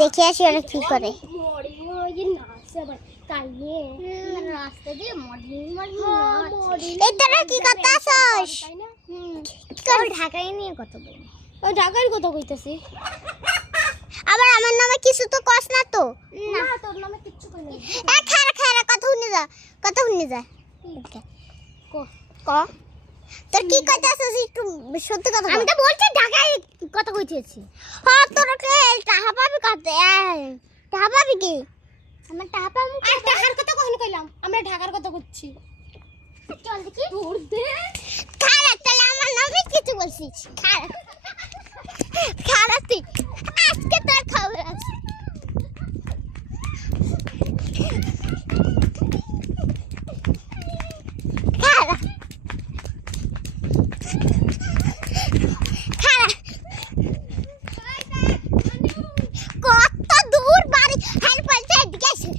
দেখে আসি ওরা কি করে। এই তোরা কি করতে আসছ? ঢাকায় নিয়ে কত বই, ঢাকার কথা কইতাছি। আবার আমার নামে কিছু তো কস না তো। না তোর নামে কিচ্ছু কই না। খারা খারা কথা শুনে যা, কথা শুনে যা। ক ক তোর কি কইতাছিস একটু সত্যি কথা বল। আমি তো বলছি ঢাকায় কথা কইতেছি। হ্যাঁ তোর কে টাকা পাবি কতে? টাকা পাবি কি? আমার টাকা মুখ আর ঢাকার কথা কখন কইলাম? আমরা ঢাকার কথা কইছি। চল দেখি দূর দে। খারা তাহলে আমার নামে কিছু বলছিস। খারা খারা তুই আজকে তোর খবর আছে। খারা খারা কত দূর বাড়ি হেল্প করতে এদিকে আসে।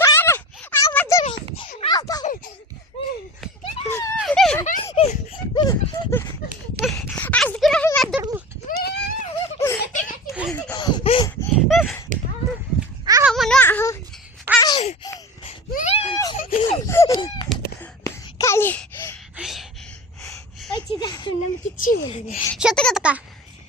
খারা আমার দূরে আবার আজকে আমি না ধরবো। আহ মনো আহ খালি ওই চিজা তোর নামে কিচ্ছু বলিনি। সত্যি কথা কা